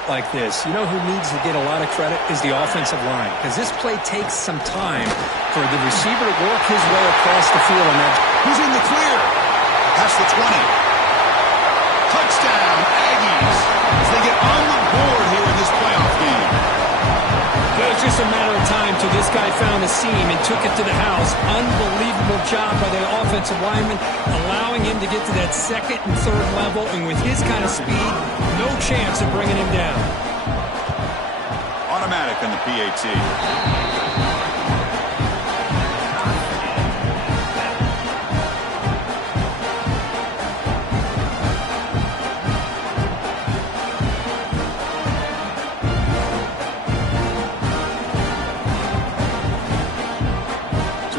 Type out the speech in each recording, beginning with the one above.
out like this, you know who needs to get a lot of credit is the offensive line, because this play takes some time for the receiver to work his way across the field. And that who's in the clear? Past the 20. Touchdown, Aggies, as they get on the board here in this playoff game. It was just a matter of time till this guy found a seam and took it to the house. Unbelievable job by the offensive lineman, allowing him to get to that second and third level, and with his kind of speed, no chance of bringing him down. Automatic in the PAT.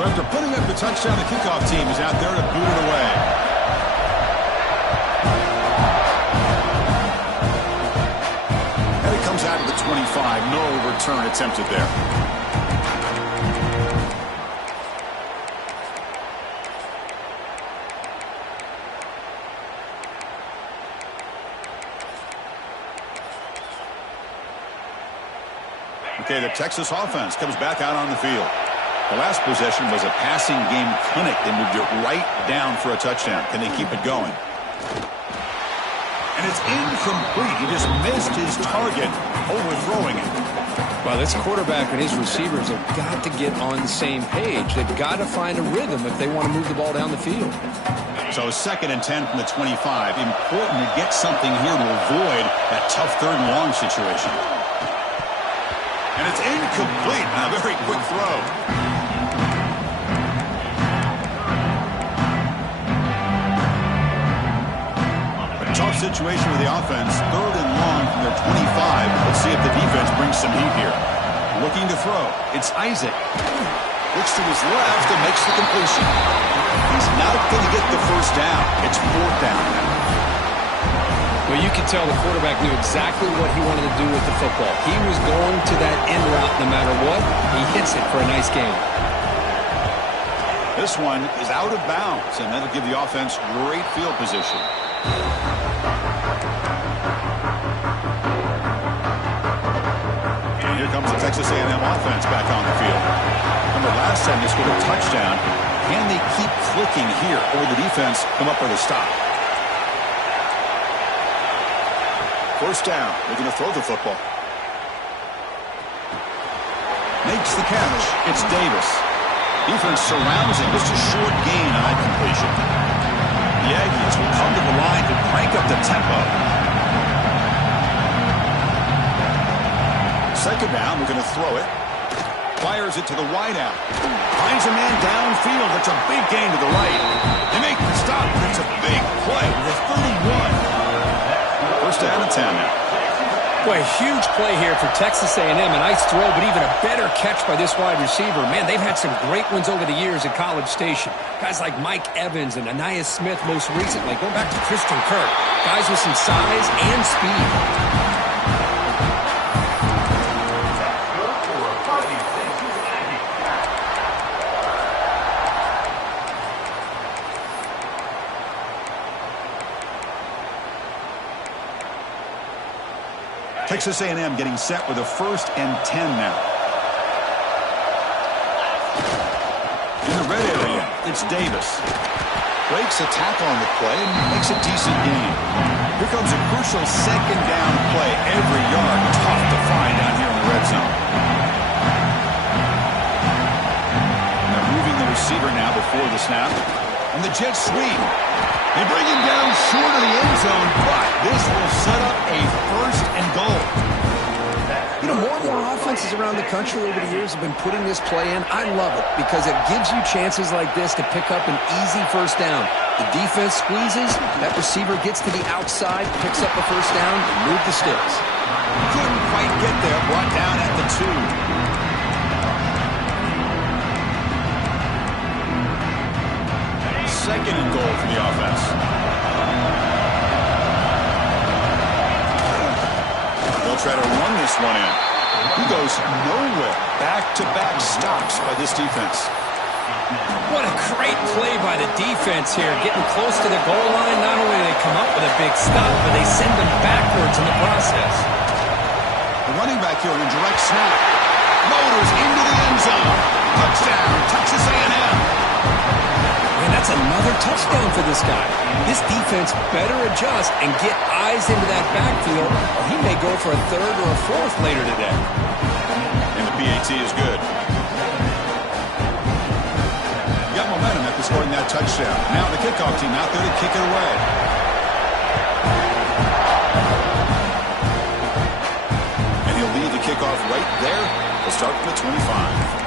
After putting up the touchdown, the kickoff team is out there to boot it away. And it comes out of the 25. No return attempted there. Okay, the Texas offense comes back out on the field. The last possession was a passing game clinic. They moved it right down for a touchdown. Can they keep it going? And it's incomplete. He just missed his target, overthrowing it. Well, this quarterback and his receivers have got to get on the same page. They've got to find a rhythm if they want to move the ball down the field. So 2nd and 10 from the 25. Important to get something here to avoid that tough 3rd and long situation. And it's incomplete. A very quick throw. Tough situation with the offense. 3rd and long from their 25. Let's see if the defense brings some heat here. Looking to throw. It's Isaac. Looks to his left and makes the completion. He's not going to get the first down. It's 4th down now. Well, you can tell the quarterback knew exactly what he wanted to do with the football. He was going to that end route no matter what. He hits it for a nice gain. This one is out of bounds, and that'll give the offense great field position. And here comes the Texas A&M offense back on the field. Remember, last time they scored a touchdown. Can they keep clicking here, or the defense come up with a stop? 1st down. They're going to throw the football. Makes the catch. It's Davis. Defense surrounds him. Just a short gain on that completion. The Aggies will come to the line to crank up the tempo. 2nd down. We're going to throw it. Fires it to the wideout. Finds a man downfield. It's a big gain to the right. They make the stop, but it's a big play with a 31. 1st down and 10 now. Boy, a huge play here for Texas A&M. A nice throw, but even a better catch by this wide receiver. Man, they've had some great ones over the years at College Station. Guys like Mike Evans and Anais Smith most recently. Going back to Christian Kirk. Guys with some size and speed. Texas A&M getting set with a 1st and 10 now. In the red area, it's Davis. Breaks a tackle on the play and makes a decent gain. Here comes a crucial 2nd down play. Every yard tough to find down here in the red zone. And they're moving the receiver now before the snap. And the jet sweep. They bring him down short of the end zone, but this will set up a 1st and goal. You know, more and more offenses around the country over the years have been putting this play in. I love it because it gives you chances like this to pick up an easy 1st down. The defense squeezes, that receiver gets to the outside, picks up the 1st down, and move the sticks. Couldn't quite get there, brought down at the 2. 2nd and goal for the offense. They'll try to run this one in. He goes nowhere. Back-to-back stops by this defense. What a great play by the defense here. Getting close to the goal line, not only do they come up with a big stop, but they send them backwards in the process. touchdown, Texas A&M. And that's another touchdown for this guy. This defense better adjust and get eyes into that backfield, or he may go for a third or a fourth later today. And the PAT is good. Got momentum after scoring that touchdown. Now the kickoff team out there to kick it away. And he'll lead the kickoff right there. We'll start from the 25.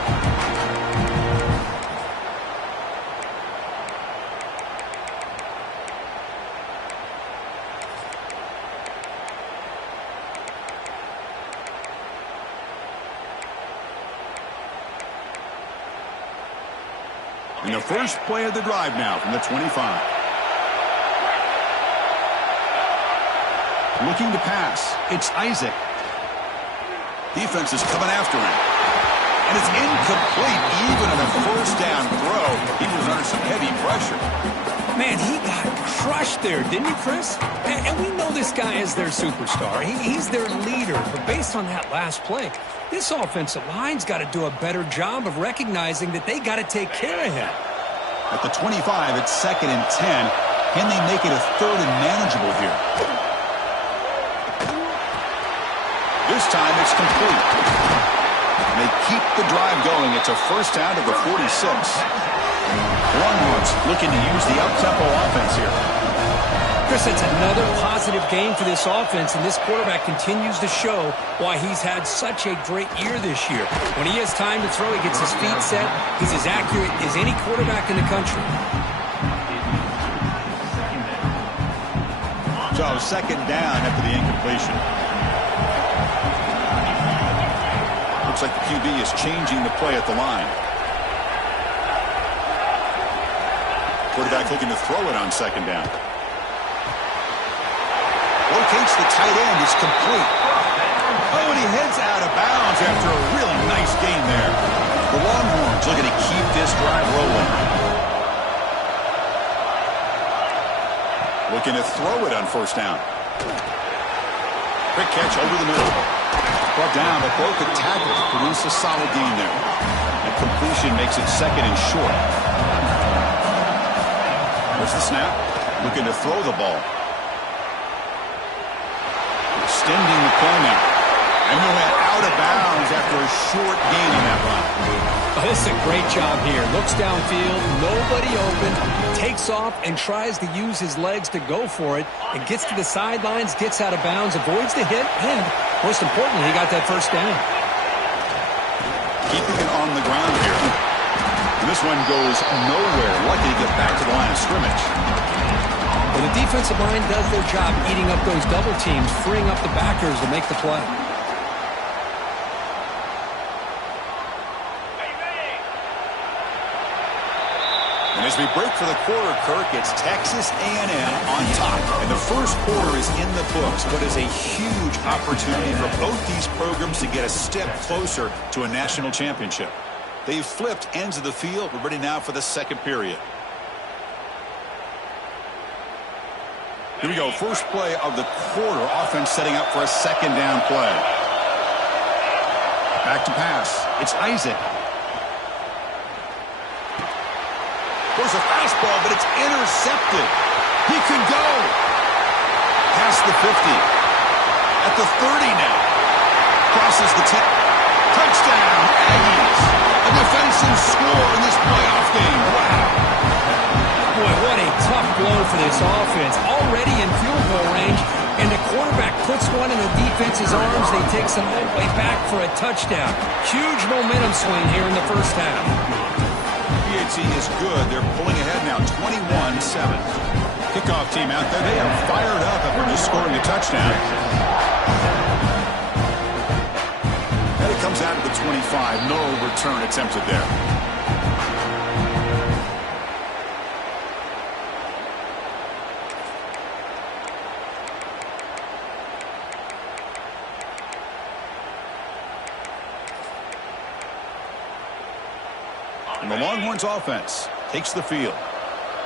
And the first play of the drive now from the 25. Looking to pass. It's Isaac. Defense is coming after him. And it's incomplete. Even on a first down throw, he was under some heavy pressure. Man, he got crushed there, didn't he, Chris? And we know this guy is their superstar. He's their leader. But based on that last play, this offensive line's got to do a better job of recognizing that they got to take care of him. At the 25, it's 2nd and 10. Can they make it a 3rd and manageable here? This time it's complete. And they keep the drive going. It's a first down to the 46. Longhorns looking to use the up-tempo offense here. Chris, it's another positive game for this offense, and this quarterback continues to show why he's had such a great year this year. When he has time to throw, he gets his feet set. He's as accurate as any quarterback in the country. So 2nd down after the incompletion. Looks like the QB is changing the play at the line. Quarterback looking to throw it on 2nd down. Locates the tight end. Is complete. Oh, and he heads out of bounds after a really nice gain there. The Longhorns looking to keep this drive rolling. Looking to throw it on 1st down. Quick catch over the middle. Brought down, but broke a tackle to produce a solid gain there. And completion makes it 2nd and short. There's the snap. Looking to throw the ball. Extending the play now. And he went out of bounds after a short gain on that run. Oh, this is a great job here. Looks downfield, nobody open, takes off and tries to use his legs to go for it, and gets to the sidelines, gets out of bounds, avoids the hit, and most importantly, he got that first down. Keeping it on the ground here. And this one goes nowhere. Lucky to get back to the line of scrimmage. Well, the defensive line does their job eating up those double teams, freeing up the backers to make the play. And as we break for the quarter, Kirk, it's Texas A&M on top. And the first quarter is in the books, but is a huge opportunity for both these programs to get a step closer to a national championship. They've flipped ends of the field. We're ready now for the second period. Here we go. First play of the quarter. Offense setting up for a 2nd down play. Back to pass. It's Isaac. There's a fastball, but it's intercepted. He can go. Past the 50. At the 30 now. Crosses the 10. Touchdown, Aggies. A defensive score in this playoff game. Wow. Boy, what a tough blow for this offense. Already in field goal range, and the quarterback puts one in the defense's arms. They take some all the way back for a touchdown. Huge momentum swing here in the first half. PAT is good. They're pulling ahead now, 21-7. Kickoff team out there. They are fired up after just scoring a touchdown. And it comes out to the 25. No return attempted there. And the Longhorns offense takes the field.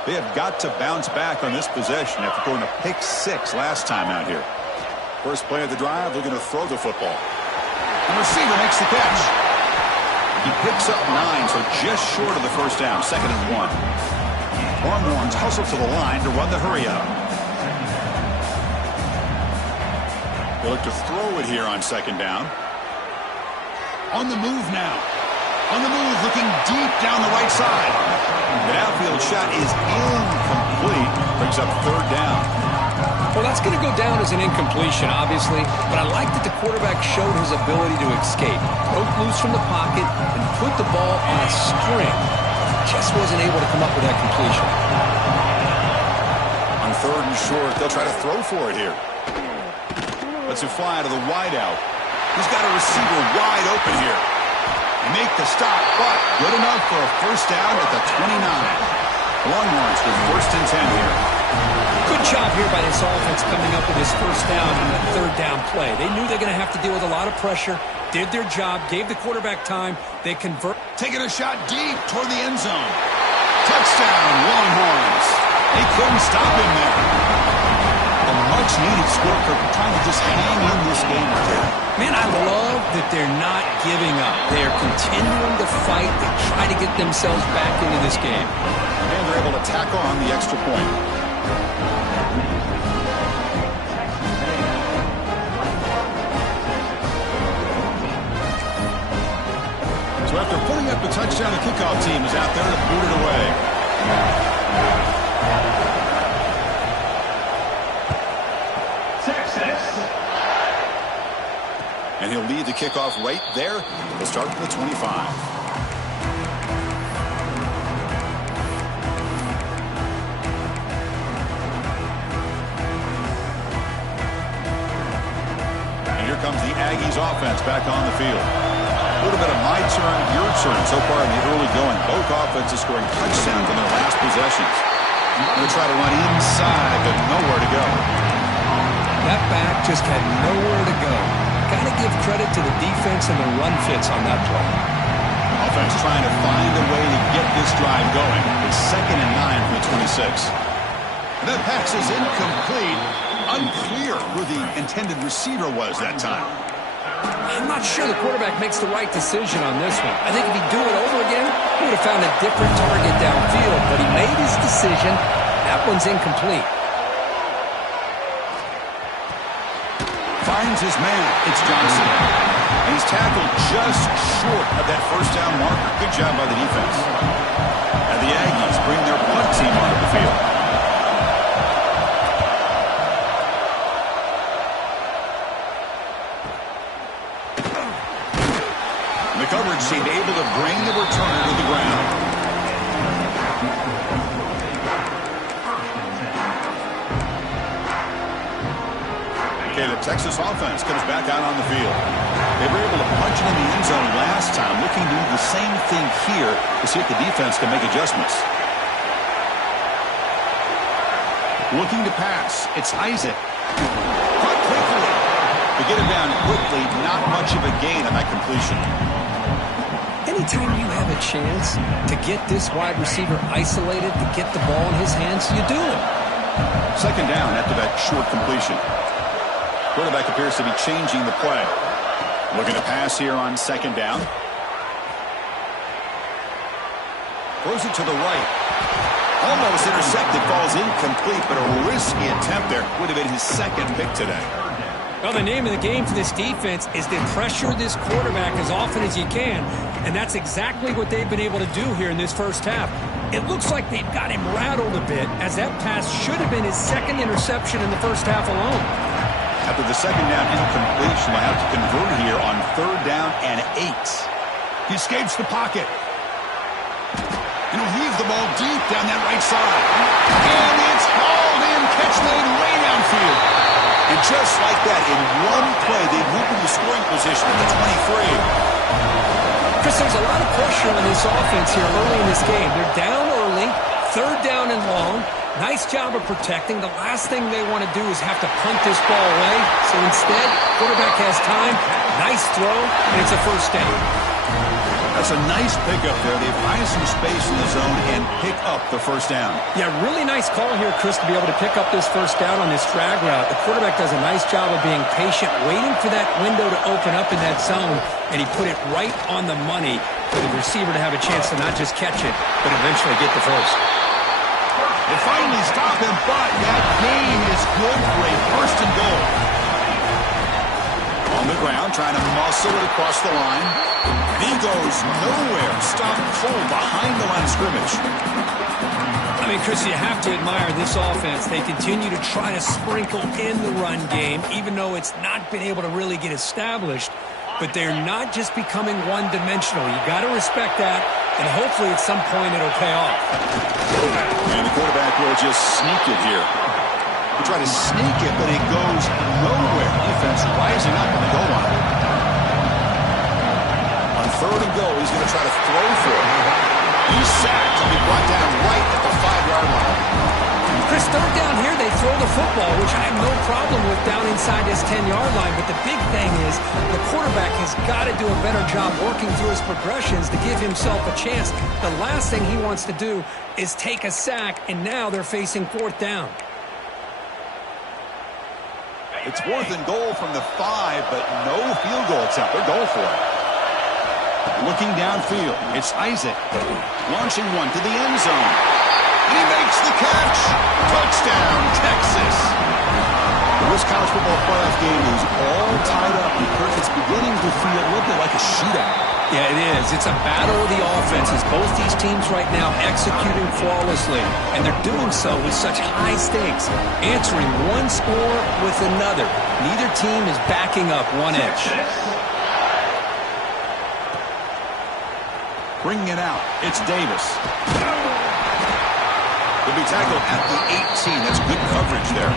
They have got to bounce back on this possession after throwing a pick 6 last time out here. First play of the drive, looking to throw the football. The receiver makes the catch. He picks up 9, so just short of the first down, 2nd and 1. Longhorns hustle to the line to run the hurry-up. They look to throw it here on 2nd down. On the move now. On the move, looking deep down the right side. The outfield shot is incomplete. Brings up 3rd down. Well, that's going to go down as an incompletion, obviously, but I like that the quarterback showed his ability to escape. Broke loose from the pocket and put the ball on a string. Just wasn't able to come up with that completion. On 3rd and short, they'll try to throw for it here. Lets it fly to the wideout. He's got a receiver wide open here. They make the stop, but good enough for a first down at the 29. Longhorns with 1st and 10 here. Good job here by this offense coming up with this first down on that 3rd down play. They knew they're going to have to deal with a lot of pressure, did their job, gave the quarterback time. They convert. Taking a shot deep toward the end zone. Touchdown, Longhorns. They couldn't stop him there. A much-needed score for trying to just hang in this game today. Man, I love that they're not giving up. They are continuing to fight. They try to get themselves back into this game. And they're able to tack on the extra point. So after putting up the touchdown, the kickoff team is out there to boot it away. And he'll lead the kickoff right there. He'll start from the 25. Comes the Aggies offense back on the field. A little bit of my turn, your turn so far in the early going. Both offenses scoring touchdowns in their last possessions. Going to try to run inside, but nowhere to go. That back just had nowhere to go. Got to give credit to the defense and the run fits on that play. Offense trying to find a way to get this drive going. It's 2nd and 9 from the 26. And that pass is incomplete. Unclear who the intended receiver was that time. I'm not sure the quarterback makes the right decision on this one. I think if he'd do it over again, he would have found a different target downfield, but he made his decision. That one's incomplete. Finds his man. It's Johnson. And he's tackled just short of that first down marker. Good job by the defense. And the Aggies bring their punt team onto the field. The coverage seemed able to bring the returner to the ground. Okay, the Texas offense comes back out on the field. They were able to punch it in the end zone last time, looking to do the same thing here to see if the defense can make adjustments. Looking to pass. It's Isaac. Caught quickly. To get him down quickly, not much of a gain on that completion. Anytime you have a chance to get this wide receiver isolated, to get the ball in his hands, you do it. 2nd down after that short completion. Quarterback appears to be changing the play. Looking to pass here on 2nd down. Throws it to the right. Almost intercepted, falls incomplete, but a risky attempt there. Would have been his 2nd pick today. Well, the name of the game for this defense is to pressure this quarterback as often as you can, and that's exactly what they've been able to do here in this first half. It looks like they've got him rattled a bit, as that pass should have been his 2nd interception in the first half alone. After the 2nd down incompletion, they'll have to convert here on 3rd down and 8. He escapes the pocket. And he'll heave the ball deep down that right side. And it's hauled in, catch made way downfield. And just like that, in one play, they move into scoring position at the 23. Chris, there's a lot of pressure on this offense here early in this game. They're down early, 3rd down and long. Nice job of protecting. The last thing they want to do is have to punt this ball away. So instead, quarterback has time. Nice throw, and it's a first down. That's a nice pickup there. They find some space in the zone and pick up the first down. Yeah, really nice call here, Chris, to be able to pick up this first down on this drag route. The quarterback does a nice job of being patient, waiting for that window to open up in that zone, and he put it right on the money for the receiver to have a chance to not just catch it, but eventually get the first. They finally stop him, but that gain is good for a first and goal. On the ground, trying to muscle it across the line. He goes nowhere. Stopped full behind the line of scrimmage. I mean, Chris, you have to admire this offense. They continue to try to sprinkle in the run game, even though it's not been able to really get established. But they're not just becoming one-dimensional. You got to respect that, and hopefully at some point it'll pay off. And the quarterback will just sneak it here. He tried to sneak it, but it goes nowhere. Defense rising up on the goal line. On third and goal, he's going to try to throw for it. He's sacked and be brought down right at the 5-yard line. Chris, third down here, they throw the football, which I have no problem with down inside this 10-yard line. But the big thing is the quarterback has got to do a better job working through his progressions to give himself a chance. The last thing he wants to do is take a sack, and now they're facing fourth down. It's fourth and goal from the 5, but no field goal attempt. They're going for it. Looking downfield, it's Isaac. Launching one to the end zone. He makes the catch. Touchdown, Texas. This college football playoff game is all tied up because it's beginning to feel a little bit like a shootout. Yeah, it is. It's a battle of the offenses. Both these teams right now executing flawlessly, and they're doing so with such high stakes, answering one score with another. Neither team is backing up one edge. Bringing it out, it's Davis. He'll be tackled at the 18. That's good coverage there.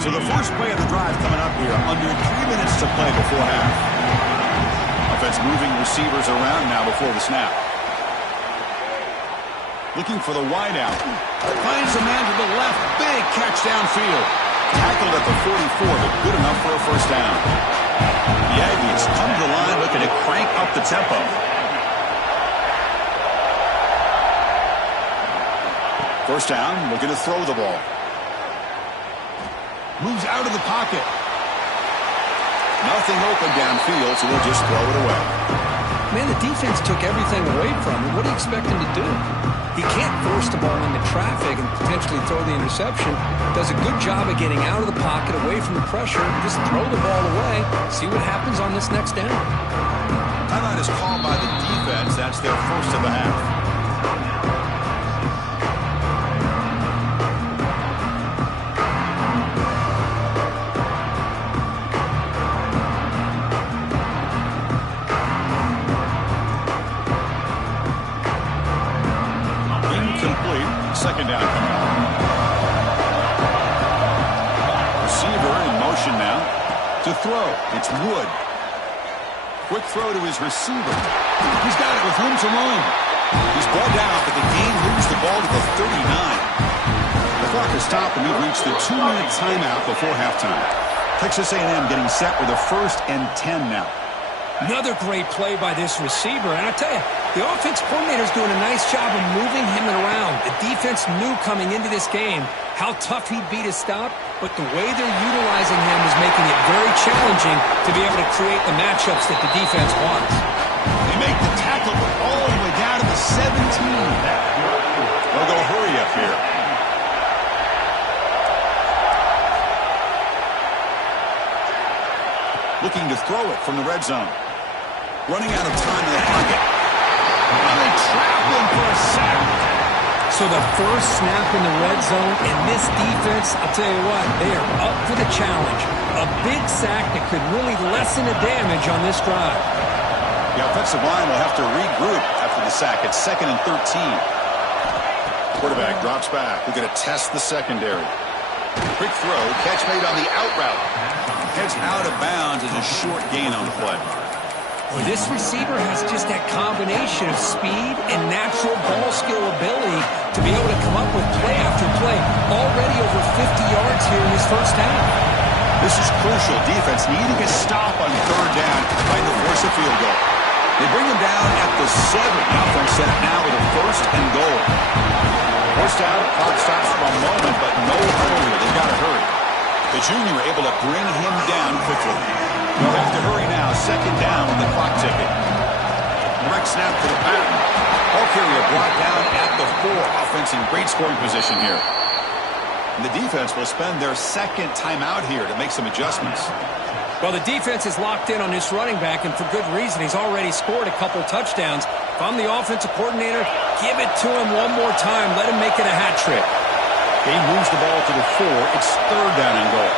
So the first play of the drive coming up here, under 3 minutes to play before half. Offense moving receivers around now before the snap. Looking for the wideout. Finds a man to the left. Big catch downfield. Tackled at the 44, but good enough for a first down. The Aggies come to the line looking to crank up the tempo. First down, looking to throw the ball. Moves out of the pocket. Nothing open downfield, so they'll just throw it away. Man, the defense took everything away from him. What do you expect him to do? He can't force the ball into traffic and potentially throw the interception. Does a good job of getting out of the pocket, away from the pressure, just throw the ball away, see what happens on this next down. Timeout is called by the defense. That's their first of the half. Second down coming up. Receiver in motion now to throw. It's Wood. Quick throw to his receiver. He's got it with room to run. He's brought down, but the game moves the ball to the 39. The clock is stopped, and we've reached the 2-minute timeout before halftime. Texas A&M getting set with a 1st and 10 now. Another great play by this receiver. And I tell you, the offense coordinator's doing a nice job of moving him around. The defense knew coming into this game how tough he'd be to stop, but the way they're utilizing him is making it very challenging to be able to create the matchups that the defense wants. They make the tackle all the way down to the 17. They'll go hurry up here. Looking to throw it from the red zone. Running out of time in the pocket. And they trap him for a sack. So the first snap in the red zone, and this defense, I'll tell you what, they are up for the challenge. A big sack that could really lessen the damage on this drive. The offensive line will have to regroup after the sack. It's 2nd and 13. Quarterback drops back. We're going to test the secondary. Quick throw, catch made on the out route. Heads out of bounds as a short gain on the play. Well, this receiver has just that combination of speed and natural ball skill ability to be able to come up with play after play. Already over 50 yards here in his first half. This is crucial. Defense needing a stop on third down, trying to force a field goal. They bring him down at the 7. The offense set now with a 1st and goal. First down, clock stops for a moment, but no hurry. They've got to hurry. The junior able to bring him down quickly. They'll have to hurry now. 2nd down with the clock ticking. Direct snap to the pattern. Ball carrier brought down at the 4. Offense in great scoring position here. And the defense will spend their 2nd timeout here to make some adjustments. Well, the defense is locked in on this running back, and for good reason. He's already scored a couple touchdowns. If I'm the offensive coordinator, give it to him one more time. Let him make it a hat trick. He moves the ball to the 4. It's 3rd down and goal.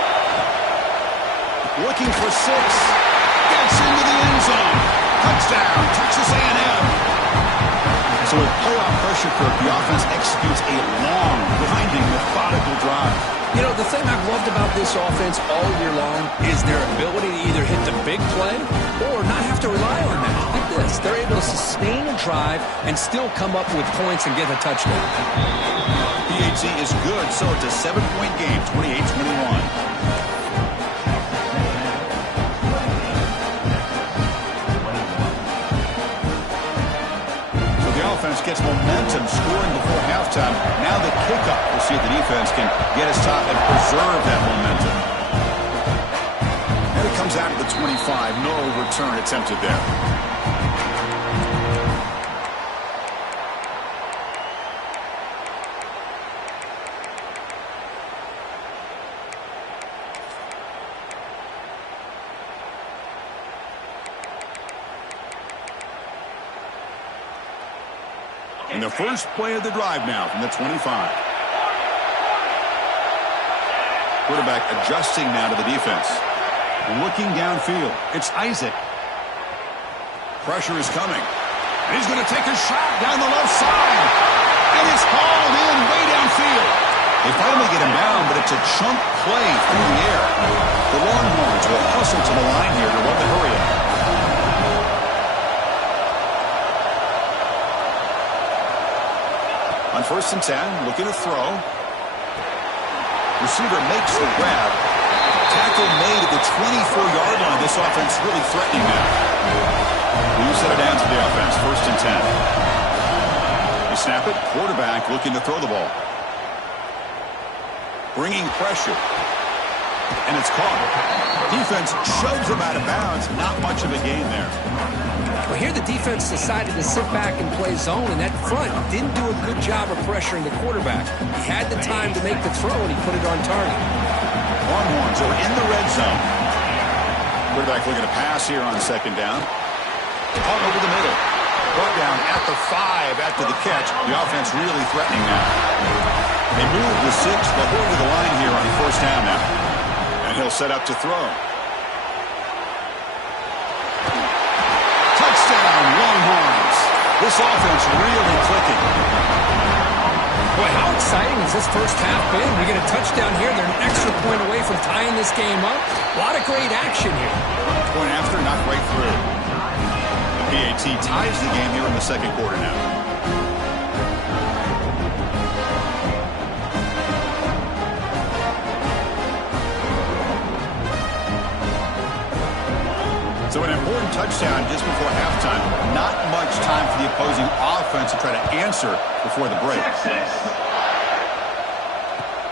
Looking for 6. Gets into the end zone. Touchdown, Texas A&M. So with playoff pressure curve, the offense executes a long, grinding, methodical drive. You know, the thing I've loved about this offense all year long is their ability to either hit the big play or not have to rely on that. Like this. They're able to sustain a drive and still come up with points and get a touchdown. PAT is good, so it's a 7-point game, 28-21. Offense gets momentum scoring before halftime. Now the kickoff. We'll see if the defense can get his top and preserve that momentum. And it comes out of the 25. No return attempted there. And the first play of the drive now from the 25. Quarterback adjusting now to the defense. Looking downfield. It's Isaac. Pressure is coming. And he's going to take a shot down the left side. And it's hauled in way downfield. They finally get him down, but it's a chunk play through the air. The Longhorns will hustle to the line here to run the hurry up. On 1st and 10, looking to throw. Receiver makes the grab. Tackle made at the 24-yard line. This offense really threatening now. You set it down to the offense. 1st and 10. You snap it. Quarterback looking to throw the ball. Bringing pressure. And it's caught. Defense shoves him out of bounds. Not much of a gain there. Well, here the defense decided to sit back and play zone, and that front didn't do a good job of pressuring the quarterback. He had the time to make the throw, and he put it on target. Longhorns are in the red zone. Quarterback looking to pass here on 2nd down. All over the middle. Brought down at the 5 after the catch. The offense really threatening now. They move the 6, but over the line here on 1st down now. And he'll set up to throw. Touchdown, Longhorns. This offense really clicking. Boy, how exciting has this first half been? We get a touchdown here. They're an extra point away from tying this game up. A lot of great action here. Point after, not right through. The PAT ties the game here in the 2nd quarter now. So an important touchdown just before halftime. Not much time for the opposing offense to try to answer before the break.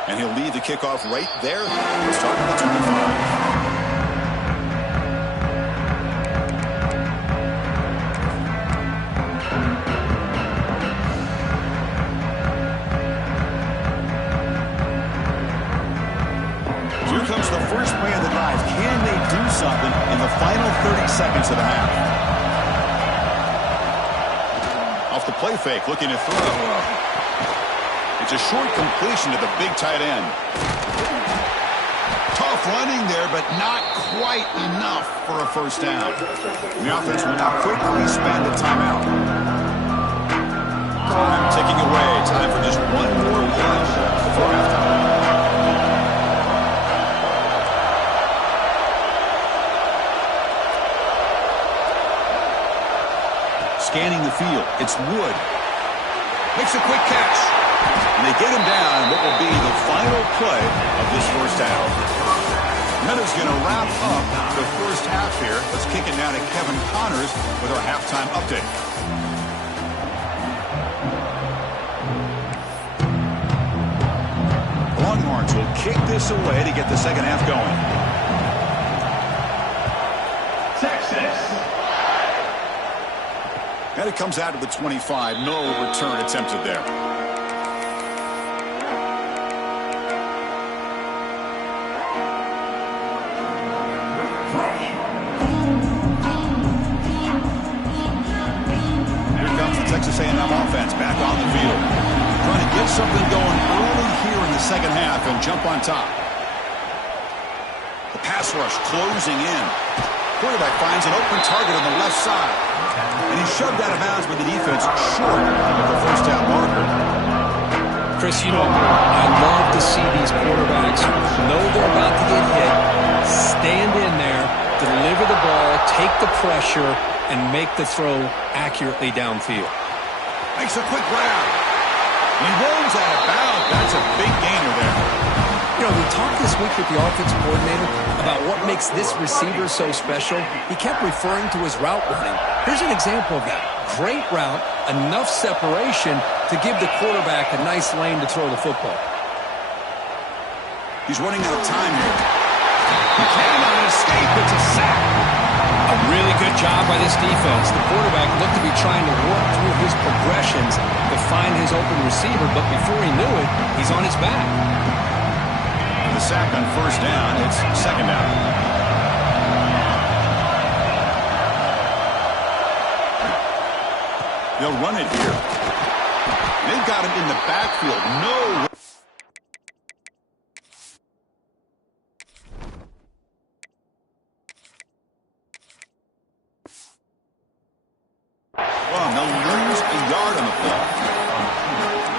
And he'll lead the kickoff right there. Starting at the 25. Here comes the first play of the drive. Can they do something in the final 30 seconds of the half? Off the play fake, looking to throw. It's a short completion to the big tight end. Tough running there, but not quite enough for a 1st down. And the offense will now quickly spend a timeout. Time ticking away. Time for just one more play before halftime. the field. It's Wood. Makes a quick catch. And they get him down in what will be the final play of this first half. Minutes going to wrap up the first half here. Let's kick it down to Kevin Connors with our halftime update. Longhorns will kick this away to get the second half going. Texas. And it comes out of the 25. No return attempted there. Here comes the Texas A&M offense back on the field. Trying to get something going early here in the second half and jump on top. The pass rush closing in. Quarterback finds an open target on the left side. And he's shoved out of bounds with the defense short of the first down marker. Chris, you know, I love to see these quarterbacks know they're about to get hit, stand in there, deliver the ball, take the pressure, and make the throw accurately downfield. Makes a quick grab. He rolls out of bounds. That's a big gainer there. You know, we talked this week with the offensive coordinator about what makes this receiver so special. He kept referring to his route running. Here's an example of that. Great route, enough separation to give the quarterback a nice lane to throw the football. He's running out of time here. He cannot escape. It's a sack. A really good job by this defense. The quarterback looked to be trying to work through his progressions to find his open receiver, but before he knew it, he's on his back. The sack on first down. It's second down. They'll run it here. They've got him in the backfield. No. Well, they'll lose a yard on the play.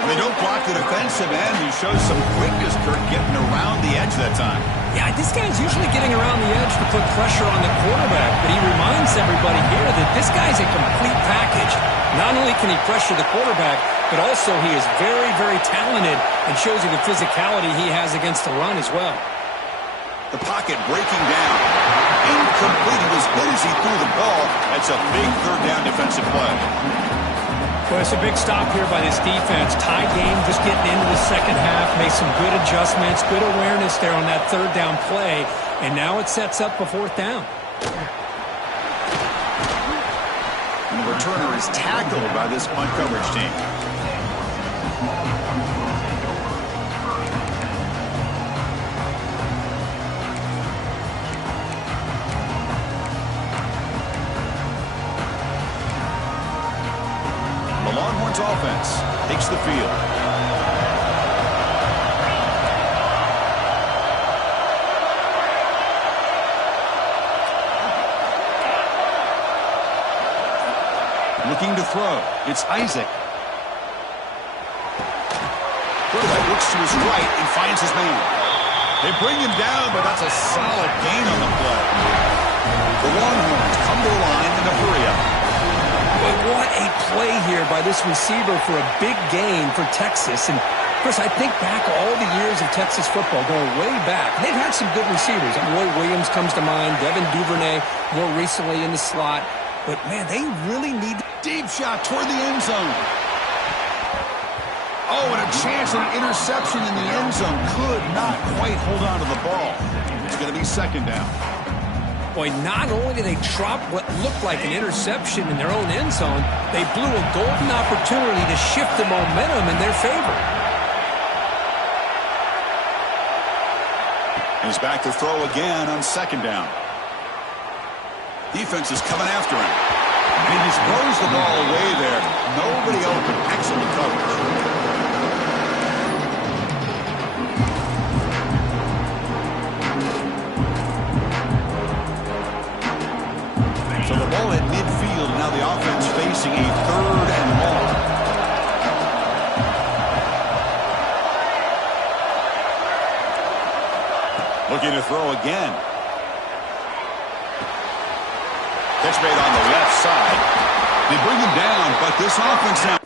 And they don't block the defensive end, who shows some quickness, Kirk, getting around the edge that time. Yeah, this guy's usually getting around the edge to put pressure on the quarterback, but he reminds everybody here that this guy's a complete package. Not only can he pressure the quarterback, but also he is very, very talented and shows you the physicality he has against the run as well. The pocket breaking down. Incomplete. As good as he threw the ball, that's a big third down defensive play. Well, it's a big stop here by this defense. Tie game, just getting into the second half, made some good adjustments, good awareness there on that third down play, and now it sets up a fourth down. And the returner is tackled by this punt coverage team. The Longhorns offense takes the field. Looking to throw. It's Isaac. Quarterback looks to his right and finds his man. They bring him down, but that's a solid gain on the play. The Longhorns come to the line in a hurry-up. But what a play here by this receiver for a big gain for Texas. And, Chris, I think back all the years of Texas football, going way back. They've had some good receivers. Roy Williams comes to mind, Devin Duvernay more recently in the slot. But, man, they really need Deep shot toward the end zone. Oh, and a chance at an interception in the end zone. Could not quite hold on to the ball. It's going to be second down. Boy, not only did they drop what looked like an interception in their own end zone, they blew a golden opportunity to shift the momentum in their favor. He's back to throw again on second down. Defense is coming after him. And he just throws the ball away there. Nobody open. Excellent coverage. So the ball at midfield. Now the offense facing a third and long. Looking to throw again. Catch made on the left side. They bring him down, but this offense now.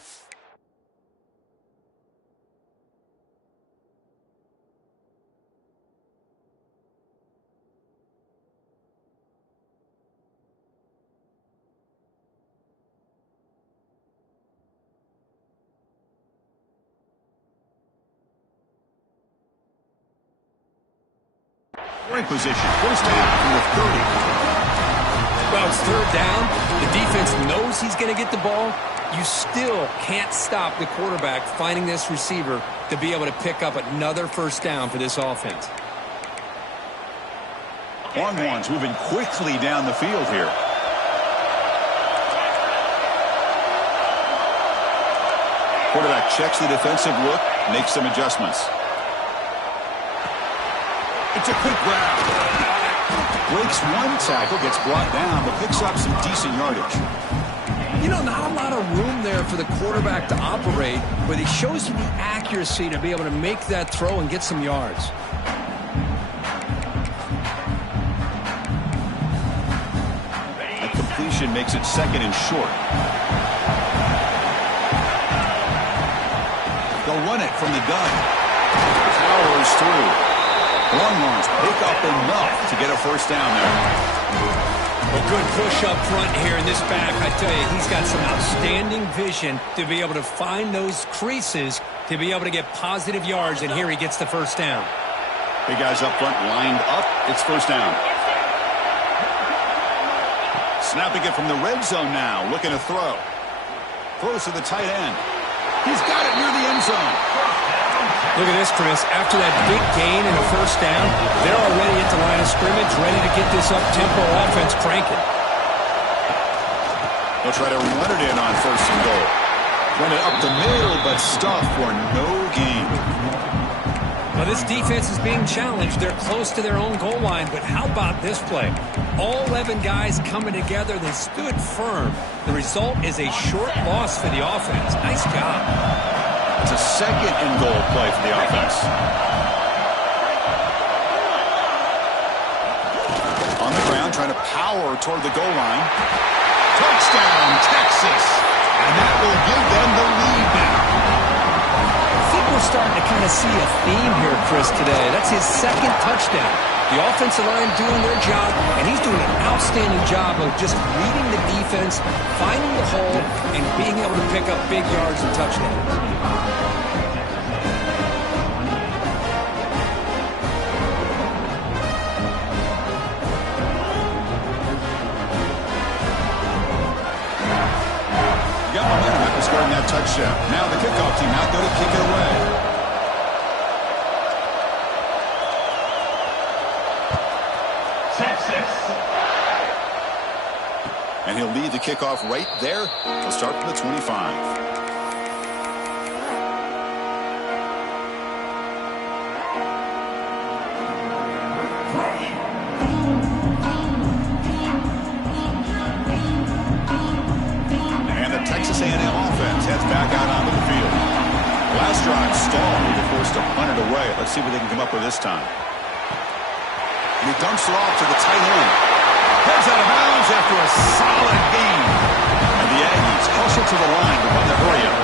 Position. First down from the 30. Well, it's third down. The defense knows he's going to get the ball. You still can't stop the quarterback finding this receiver to be able to pick up another first down for this offense. Longhorns moving quickly down the field here. Quarterback checks the defensive look, makes some adjustments. It's a quick grab. Breaks one tackle, gets brought down, but picks up some decent yardage. You know, not a lot of room there for the quarterback to operate, but he shows you the accuracy to be able to make that throw and get some yards. A completion makes it second and short. They'll run it from the gun. Powers through. Longhorns pick up enough to get a first down there. A good push up front here in this back. I tell you, he's got some outstanding vision to be able to find those creases to be able to get positive yards, and here he gets the first down. Big guys up front lined up. It's first down. Snapping it from the red zone now, looking to throw. Throws to the tight end. He's got it near the end zone. Look at this, Chris. After that big gain and a first down, they're already at the line of scrimmage, ready to get this up-tempo offense cranking. They'll try to run it in on first and goal. Run it up the middle, but stuff for no gain. Well, this defense is being challenged. They're close to their own goal line, but how about this play? All 11 guys coming together. They stood firm. The result is a short loss for the offense. Nice job. It's a second and goal play for the offense. On the ground, trying to power toward the goal line. Touchdown, Texas. And that will give them the lead now. I think we're starting to kind of see a theme here, Chris, today. That's his second touchdown. The offensive line doing their job, and he's doing an outstanding job of just reading the defense, finding the hole, and being able to pick up big yards and touchdowns. Scoring that touchdown. Now the kickoff team out there to kick it away. Texas. And he'll lead the kickoff right there. He'll start from the 25. Texas A&M offense heads back out onto the field. Last drive stalled. They're forced to punt it away. Let's see what they can come up with this time. And he dumps it off to the tight end. Heads out of bounds after a solid gain. And the Aggies hustle to the line to run the hurry up.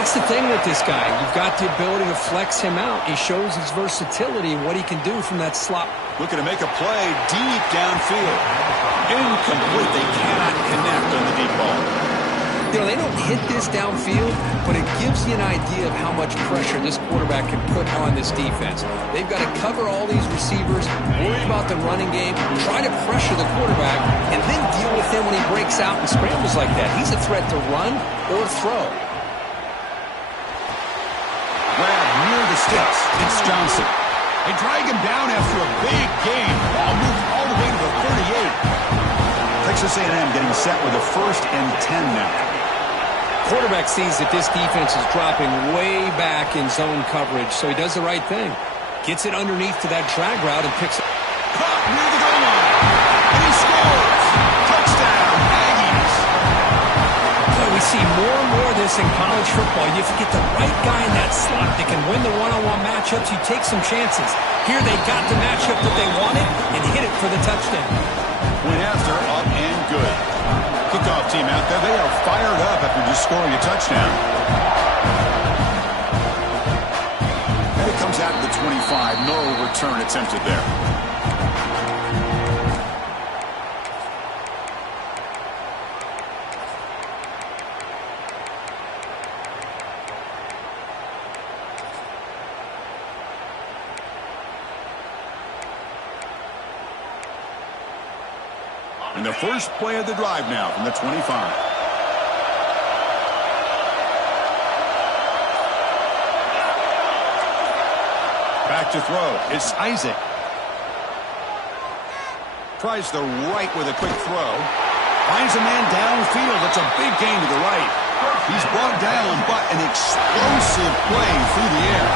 That's the thing with this guy. You've got the ability to flex him out. He shows his versatility and what he can do from that slot. Looking to make a play deep downfield. Incomplete. They cannot connect on the deep ball. You know, they don't hit this downfield, but it gives you an idea of how much pressure this quarterback can put on this defense. They've got to cover all these receivers, worry about the running game, try to pressure the quarterback, and then deal with him when he breaks out and scrambles like that. He's a threat to run or throw. Grab near the sticks. It's Johnson. They drag him down after a big gain. Ball moved all the way to the 38. Texas A&M getting set with a 1st and 10 now. Quarterback sees that this defense is dropping way back in zone coverage, so he does the right thing. Gets it underneath to that drag route and picks it. Caught near the goal line. And he scores. Touchdown, Aggies. Boy, we see more and more of this in college football. If you get the right guy in that slot that can win the one-on-one matchups, you take some chances. Here they got the matchup that they wanted and hit it for the touchdown. Went after, up and good. Kick kickoff team out there. They are fired up after just scoring a touchdown. And it comes out to the 25. No return attempted there. And the first play of the drive now from the 25. Back to throw. It's Isaac. Tries the right with a quick throw. Finds a man downfield. It's a big gain to the right. He's brought down, but an explosive play through the air.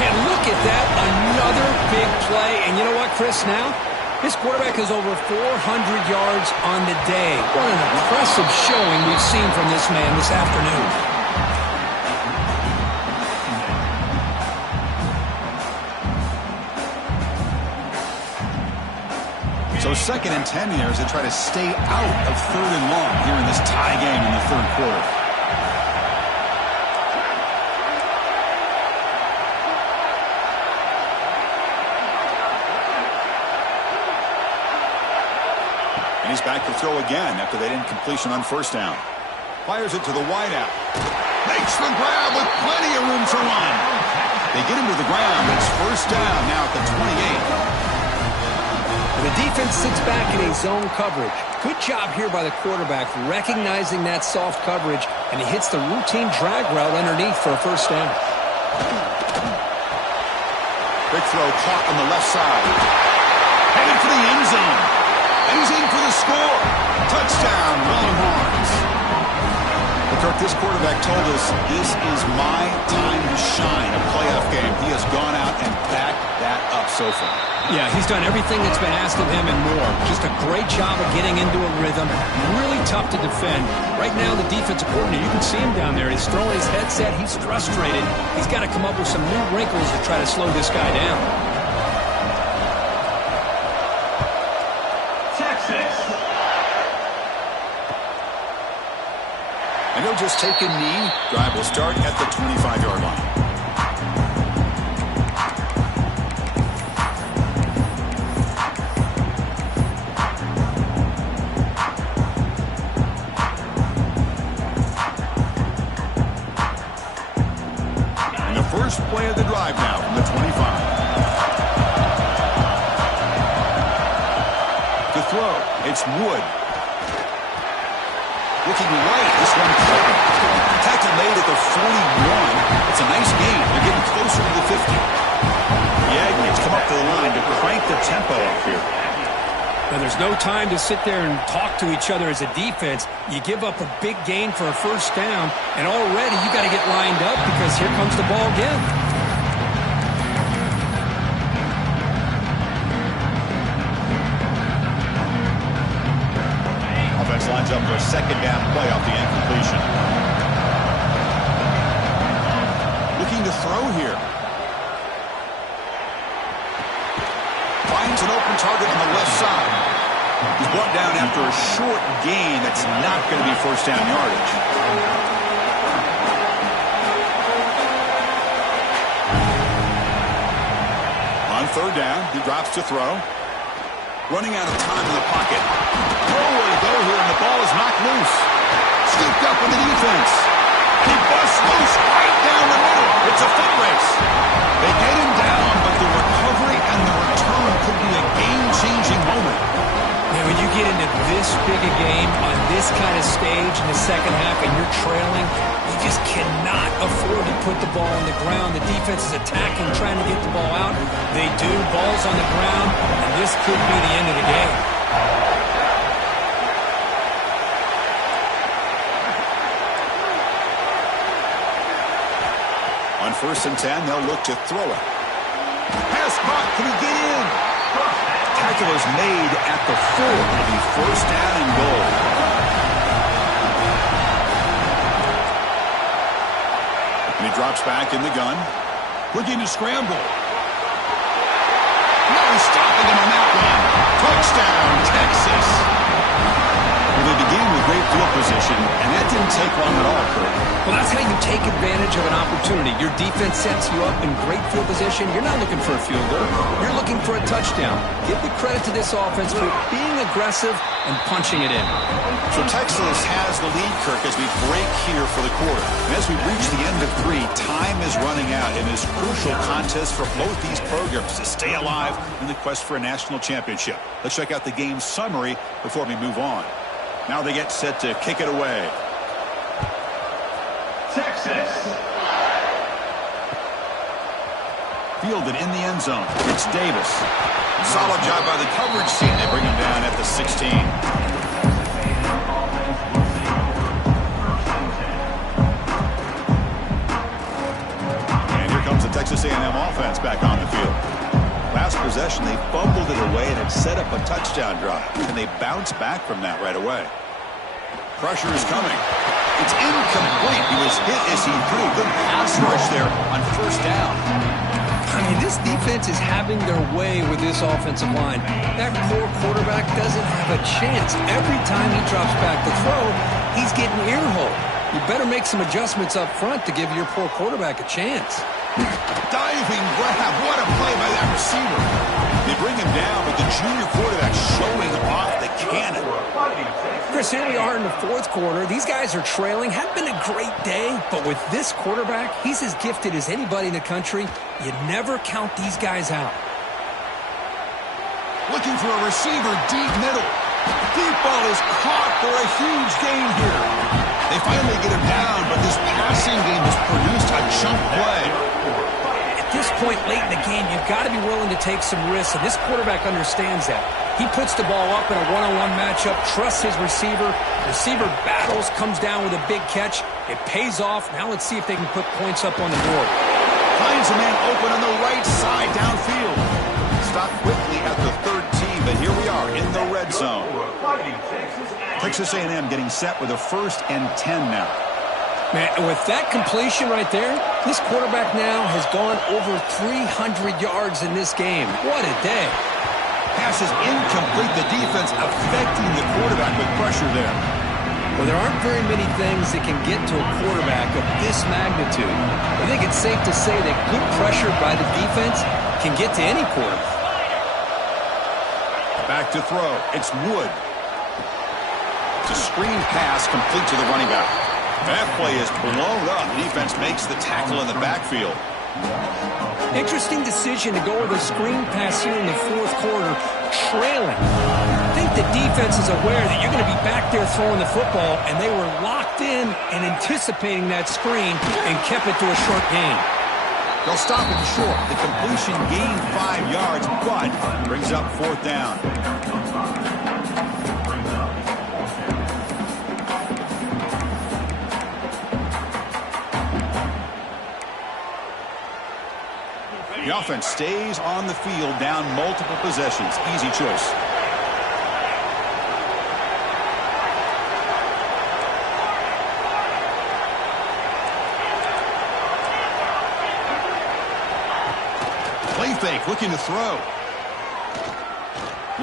And look at that. Another big play. And you know what, Chris, now? This quarterback has over 400 yards on the day. What an impressive showing we've seen from this man this afternoon. So 2nd and 10 here as they try to stay out of 3rd and long here in this tie game in the 3rd quarter. And he's back to throw again after that incompletion on 1st down. Fires it to the wideout. Makes the grab with plenty of room to run. They get him to the ground. It's 1st down now at the 28. The defense sits back in a zone coverage. Good job here by the quarterback recognizing that soft coverage, and he hits the routine drag route underneath for a 1st down. Big throw caught on the left side. Headed for the end zone. And he's in for the score. Touchdown, Longhorns. But Kirk, this quarterback told us this is my time to shine, a playoff game. He has gone out and backed that up so far. Yeah, he's done everything that's been asked of him and more. Just a great job of getting into a rhythm. Really tough to defend. Right now, the defensive coordinator, you can see him down there. He's throwing his headset. He's frustrated. He's got to come up with some new wrinkles to try to slow this guy down. And he'll just take a knee. Drive will start at the 25-yard line. And the first play of the drive now from the 25. To throw, it's Wood. Looking right, this one caught. Tackle made at the 41. It's a nice gain. They're getting closer to the 50. The Aggies come up to the line to crank the tempo up here. Now, there's no time to sit there and talk to each other as a defense. You give up a big gain for a 1st down, and already you got to get lined up because here comes the ball again. Offense lines up for a 2nd down play off the incompletion. Looking to throw here. Finds an open target on the left side. He's brought down after a short gain that's not going to be 1st down yardage. On 3rd down, he drops to throw. Running out of time in the pocket. Nowhere to go here, and the ball is knocked loose. Scooped up in the defense. He busts loose right down the middle. It's a foot race. They get him down, but the recovery and the return could be a game-changing moment. Now, when you get into this big a game on this kind of stage in the 2nd half and you're trailing, you just cannot afford to put the ball on the ground. The defense is attacking, trying to get the ball out. They do. Ball's on the ground, and this could be the end of the game. On 1st and 10, they'll look to throw it. Pass caught. Can he get in? Tackle is made at the 4. It'll be 1st down and goal. And he drops back in the gun. Looking to scramble. No stopping him on that one. Touchdown, Texas. Well, they begin great field position, and that didn't take long at all, Kurt. Well, that's how you take advantage of an opportunity. Your defense sets you up in great field position. You're not looking for a field goal. You're looking for a touchdown. Give the credit to this offense for being aggressive and punching it in. So Texas has the lead, Kirk, as we break here for the quarter. And as we reach the end of 3, time is running out in this crucial contest for both these programs to stay alive in the quest for a national championship. Let's check out the game summary before we move on. Now they get set to kick it away. Texas. Fielded in the end zone. It's Davis. Solid job by the coverage team. They bring him down at the 16. And here comes the Texas A&M offense back on the field. Last possession, they fumbled it away and had set up a touchdown drive. And they bounce back from that right away. Pressure is coming. It's incomplete. He was hit as he threw. Good pass rush there on first down. I mean, this defense is having their way with this offensive line. That poor quarterback doesn't have a chance. Every time he drops back to throw, he's getting earholed. You better make some adjustments up front to give your poor quarterback a chance. Diving grab. What a play by that receiver. They bring him down, but the junior quarterback showing off the cannon. Chris, here we are in the 4th quarter. These guys are trailing. Hadn't been a great day, but with this quarterback, he's as gifted as anybody in the country. You never count these guys out. Looking for a receiver deep middle. Deep ball is caught for a huge gain here. They finally get him down, but this passing game has produced a chunk play. At this point late in the game, you've got to be willing to take some risks, and this quarterback understands that. He puts the ball up in a one-on-one matchup, trusts his receiver. Receiver battles, comes down with a big catch. It pays off. Now let's see if they can put points up on the board. Finds a man open on the right side downfield. Stopped quickly at the 13, but here we are in the red zone. Texas A&M getting set with a 1st and 10 now. Man, with that completion right there, this quarterback now has gone over 300 yards in this game. What a day. Pass is incomplete. The defense affecting the quarterback with pressure there. Well, there aren't very many things that can get to a quarterback of this magnitude. I think it's safe to say that good pressure by the defense can get to any quarterback. Back to throw. It's Wood. It's a screen pass complete to the running back. That play is blown up. The defense makes the tackle in the backfield. Interesting decision to go with a screen pass here in the 4th quarter, trailing. I think the defense is aware that you're going to be back there throwing the football, and they were locked in and anticipating that screen and kept it to a short gain. They'll stop it short. The completion gained 5 yards, but brings up 4th down. The offense stays on the field, down multiple possessions. Easy choice. Play fake, looking to throw.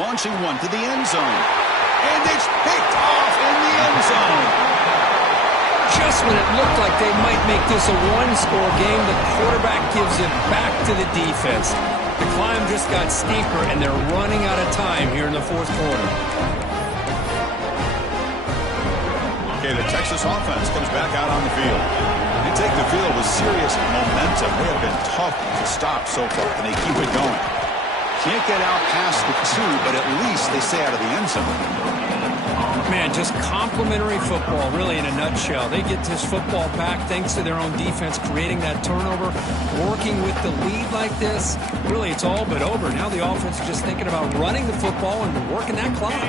Launching one to the end zone. And it's picked off in the end zone. Just when it looked like they might make this a one-score game, the quarterback gives it back to the defense. The climb just got steeper, and they're running out of time here in the 4th quarter. Okay, the Texas offense comes back out on the field. They take the field with serious momentum. They have been tough to stop so far, and they keep it going. Can't get out past the 2, but at least they stay out of the end zone. Man, just complimentary football, really, in a nutshell. They get this football back thanks to their own defense, creating that turnover, working with the lead like this. Really, it's all but over. Now the offense is just thinking about running the football and working that clock.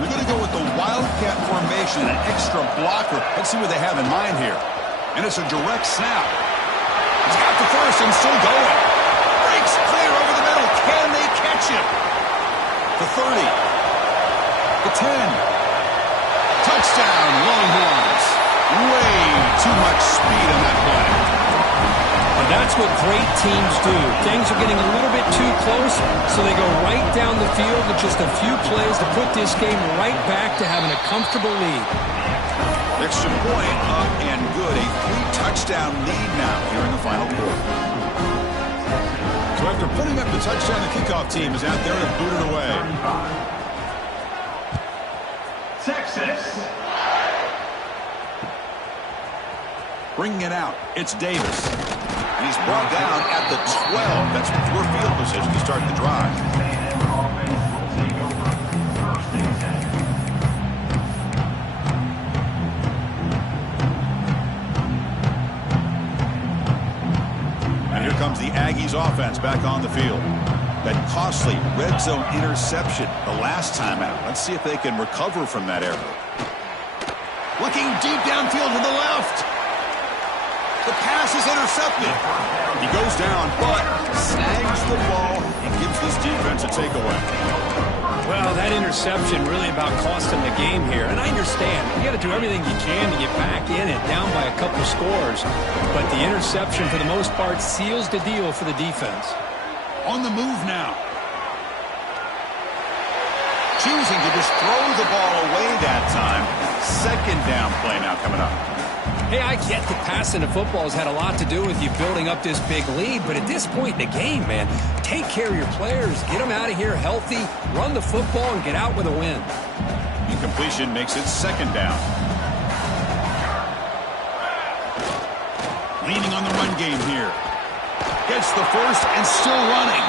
We're going to go with the Wildcat formation, an extra blocker. Let's see what they have in mind here. And it's a direct snap. He's got the first and still going. Breaks clear over the middle. Can they catch him? The 30. The 10. Touchdown, Longhorns. Way too much speed on that play. A And that's what great teams do. Things are getting a little bit too close, so they go right down the field with just a few plays to put this game right back to having a comfortable lead. Extra point up and good. A 3-touchdown lead now here in the final quarter. So after putting up the touchdown, the kickoff team is out there to boot it away. Texas. Bringing it out, it's Davis. And he's brought down at the 12. That's poor field position to start the drive. And here comes the Aggies offense back on the field. That costly red zone interception the last time out. Let's see if they can recover from that error. Looking deep downfield to the left. The pass is intercepted. He goes down, but snags the ball and gives this defense a takeaway. Well, that interception really about cost him the game here. And I understand. You got to do everything you can to get back in it, down by a couple scores. But the interception, for the most part, seals the deal for the defense. On the move now. Choosing to just throw the ball away that time. Second down play now coming up. Hey, I get that passing the football has had a lot to do with you building up this big lead, but at this point in the game, man, take care of your players, get them out of here healthy, run the football, and get out with a win. Incompletion makes it second down. Leaning on the run game here. Gets the first and still running.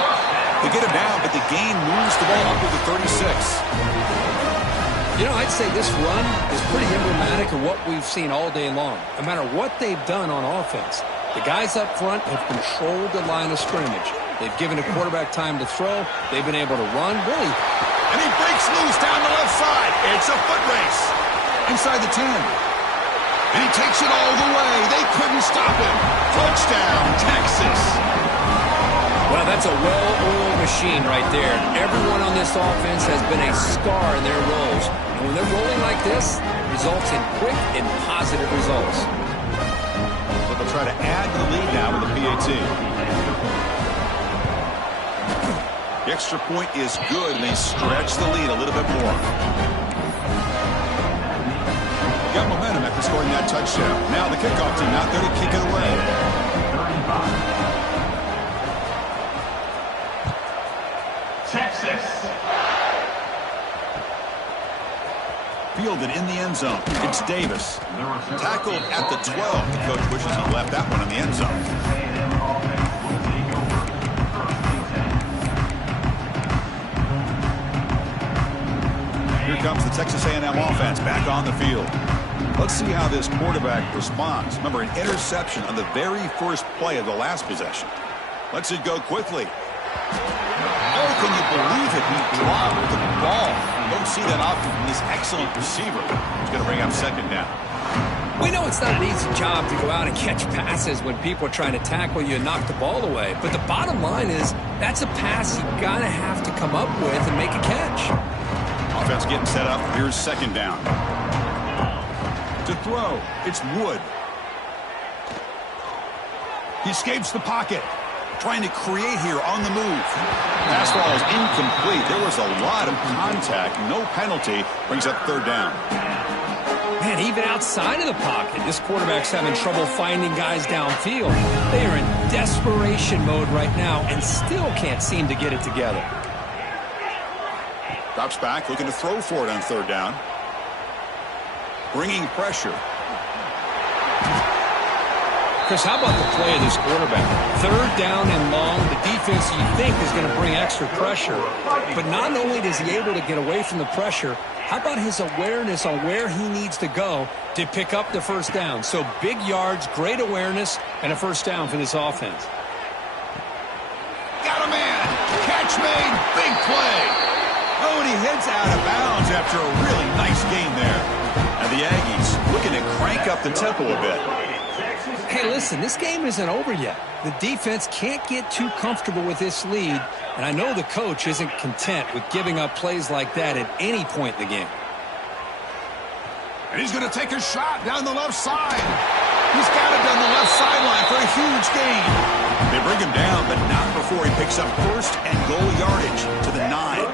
They get him down, but the gain moves the ball up to the 36. You know, I'd say this run is pretty emblematic of what we've seen all day long. No matter what they've done on offense, the guys up front have controlled the line of scrimmage. They've given the quarterback time to throw. They've been able to run, really. And he breaks loose down the left side. It's a foot race. Inside the 10. And he takes it all the way. They couldn't stop him. Touchdown, Texas. Well, that's a well-oiled machine right there. Everyone on this offense has been a star in their roles. And when they're rolling like this, it results in quick and positive results. So they'll try to add to the lead now with the PAT. The extra point is good, and they stretch the lead a little bit more. Got momentum after scoring that touchdown. Now the kickoff team out there to kick it away. Texas. Fielded in the end zone. It's Davis. Tackled at the 12. The coach wishes he left that one in the end zone. Here comes the Texas A&M offense back on the field. Let's see how this quarterback responds. Remember, an interception on the very first play of the last possession. Lets it go quickly. Oh, can you believe it? He dropped the ball. You don't see that often from this excellent receiver. He's going to bring up second down. We know it's not an easy job to go out and catch passes when people are trying to tackle you and knock the ball away. But the bottom line is that's a pass you got to have to come up with and make a catch. Offense getting set up. Here's second down. To throw, it's Wood. He escapes the pocket. Trying to create here on the move. Pass ball is incomplete. There was a lot of contact. No penalty. Brings up third down. Man, even outside of the pocket, this quarterback's having trouble finding guys downfield. They are in desperation mode right now and still can't seem to get it together. Drops back, looking to throw for it on third down. Bringing pressure. Chris, how about the play of this quarterback? Third down and long. The defense, you think, is going to bring extra pressure. But not only is he able to get away from the pressure, how about his awareness on where he needs to go to pick up the first down? So big yards, great awareness, and a first down for this offense. Got a man. Catch made. Big play. Oh, and he heads out of bounds after a really nice gain there. And the Aggies looking to crank up the tempo a bit. Hey, listen, this game isn't over yet. The defense can't get too comfortable with this lead, and I know the coach isn't content with giving up plays like that at any point in the game. And he's going to take a shot down the left side. He's got it down the left sideline for a huge gain. They bring him down, but not before he picks up first and goal yardage to the 9.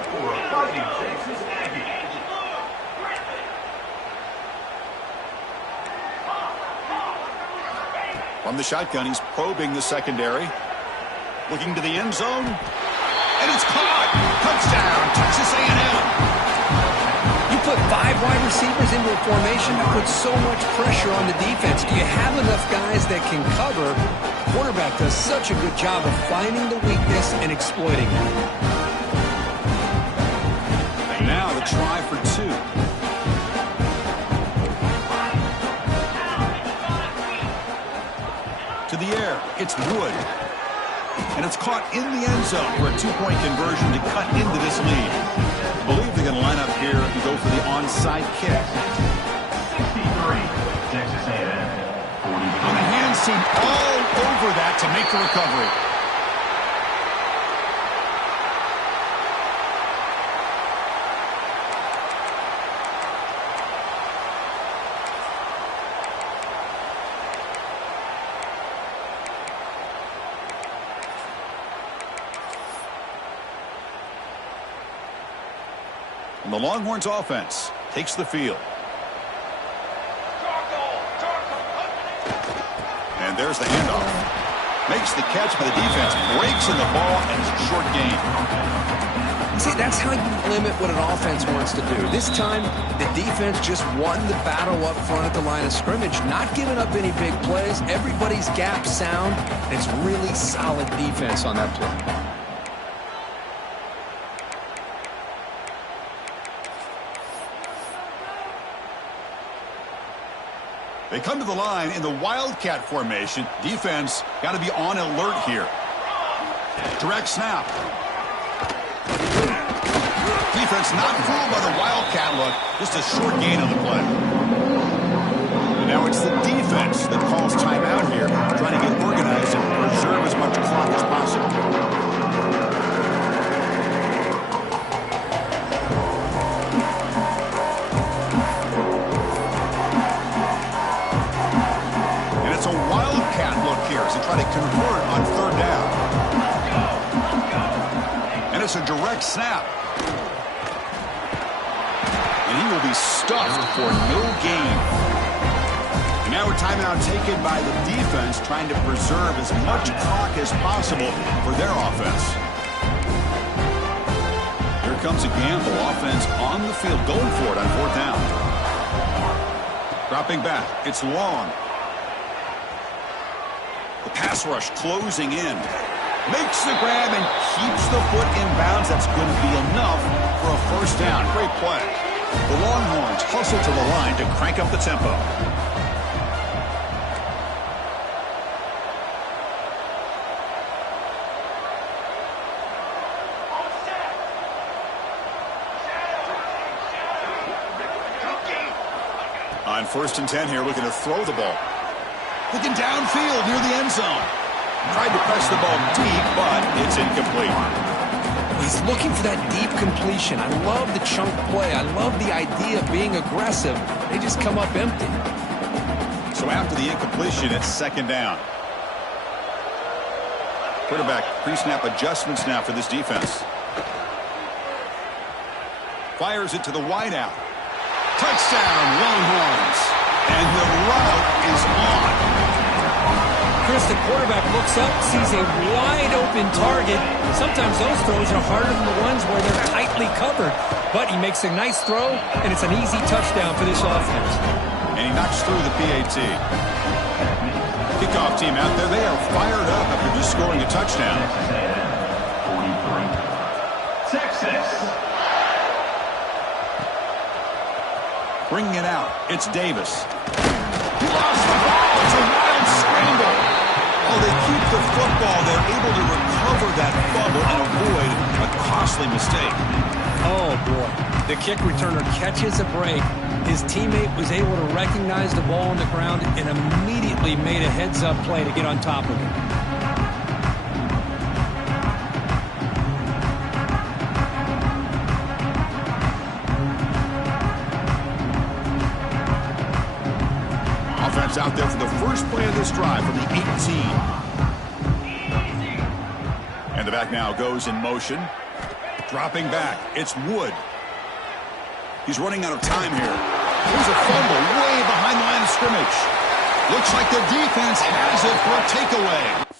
From the shotgun, he's probing the secondary. Looking to the end zone. And it's caught. Touchdown, Texas A&M. You put 5 wide receivers into a formation, that puts so much pressure on the defense. Do you have enough guys that can cover? Quarterback does such a good job of finding the weakness and exploiting it. And now the try for 2. To the air, it's Wood. And it's caught in the end zone for a 2-point conversion to cut into this lead. I believe they're going to line up here and go for the onside kick. 63, Texas A&M. And the hands seem all over that to make the recovery. And the Longhorns offense takes the field. And there's the handoff. Makes the catch by the defense. Breaks in the ball, and it's a short gain. See, that's how you limit what an offense wants to do. This time, the defense just won the battle up front at the line of scrimmage, not giving up any big plays. Everybody's gap sound. It's really solid defense on that play. They come to the line in the Wildcat formation. Defense got to be on alert here. Direct snap. Defense not fooled by the Wildcat look. Just a short gain on the play. And now it's the defense that calls timeout here, trying to get organized and preserve as much clock as possible. Try to convert on 3rd down. And it's a direct snap. And he will be stuffed for no gain. And now a timeout taken by the defense, trying to preserve as much clock as possible for their offense. Here comes a gamble. Offense on the field, going for it on 4th down. Dropping back. It's Long. The pass rush closing in. Makes the grab and keeps the foot in bounds. That's going to be enough for a 1st down. Great play. The Longhorns hustle to the line to crank up the tempo. On 1st and 10 here, looking to throw the ball. Looking downfield near the end zone. Tried to press the ball deep, but it's incomplete. He's looking for that deep completion. I love the chunk play. I love the idea of being aggressive. They just come up empty. So after the incompletion, it's 2nd down. Quarterback pre-snap adjustments now for this defense. Fires it to the wideout. Touchdown, Longhorns. And the route is on. Chris, the quarterback looks up, sees a wide-open target. Sometimes those throws are harder than the ones where they're tightly covered. But he makes a nice throw, and it's an easy touchdown for this offense. And he knocks through the PAT. Kickoff team out there, they are fired up after just scoring a touchdown. 43. Texas. Bringing it out, it's Davis. He lost the ball. It's a wild scramble. Oh, they keep the football. They're able to recover that fumble and avoid a costly mistake. Oh, boy. The kick returner catches a break. His teammate was able to recognize the ball on the ground and immediately made a heads-up play to get on top of it. out there for the first play of this drive from the 18. And the back now goes in motion. Dropping back, it's Wood. He's running out of time here. Here's a fumble way behind the line of scrimmage. Looks like the defense has it for a takeaway.